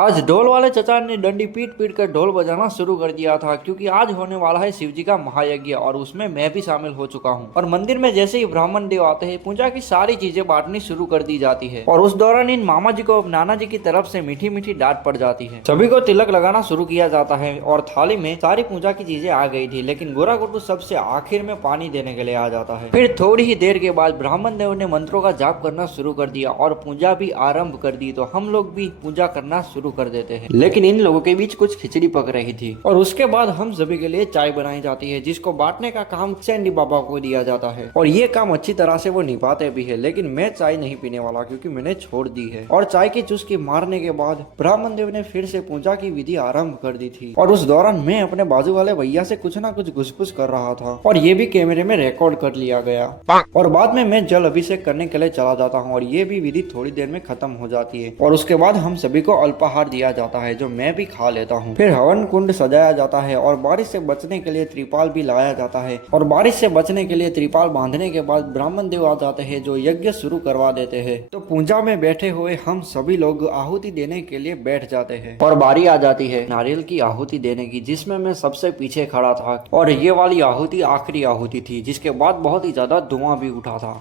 आज ढोल वाले चचा ने डंडी पीट पीट कर ढोल बजाना शुरू कर दिया था, क्योंकि आज होने वाला है शिव जी का महायज्ञ और उसमें मैं भी शामिल हो चुका हूँ। और मंदिर में जैसे ही ब्राह्मण देव आते हैं, पूजा की सारी चीजें बांटनी शुरू कर दी जाती है। और उस दौरान इन मामा जी को नाना जी की तरफ से मीठी मीठी डांट पड़ जाती है। सभी को तिलक लगाना शुरू किया जाता है और थाली में सारी पूजा की चीजें आ गई थी, लेकिन गोरा गुड्डू सबसे आखिर में पानी देने के लिए आ जाता है। फिर थोड़ी ही देर के बाद ब्राह्मण देव ने मंत्रों का जाप करना शुरू कर दिया और पूजा भी आरंभ कर दी। तो हम लोग भी पूजा करना शुरू कर देते हैं, लेकिन इन लोगों के बीच कुछ खिचड़ी पक रही थी। और उसके बाद हम सभी के लिए चाय बनाई जाती है, जिसको बांटने का काम सैंडी बाबा को दिया जाता है। और ये काम अच्छी तरह से वो निभाते भी है, लेकिन मैं चाय नहीं पीने वाला क्योंकि मैंने छोड़ दी है। और चाय की चुस्की मारने के बाद ब्राह्मण देव ने फिर से पूजा की विधि आरंभ कर दी थी। और उस दौरान मैं अपने बाजू वाले भैया से कुछ ना कुछ घुसपुस कर रहा था और ये भी कैमरे में रिकॉर्ड कर लिया गया। और बाद में मैं जल अभिषेक करने के लिए चला जाता हूँ और ये भी विधि थोड़ी देर में खत्म हो जाती है। और उसके बाद हम सभी को अल्पाहार दिया जाता है, जो मैं भी खा लेता हूँ। फिर हवन कुंड सजाया जाता है और बारिश से बचने के लिए त्रिपाल भी लाया जाता है। और बारिश से बचने के लिए त्रिपाल बांधने के बाद ब्राह्मण देव आ जाते हैं, जो यज्ञ शुरू करवा देते हैं। तो पूजा में बैठे हुए हम सभी लोग आहुति देने के लिए बैठ जाते हैं और बारी आ जाती है नारियल की आहुति देने की, जिसमें मैं सबसे पीछे खड़ा था। और ये वाली आहुति आखिरी आहुति थी, जिसके बाद बहुत ही ज्यादा धुआं भी उठा था।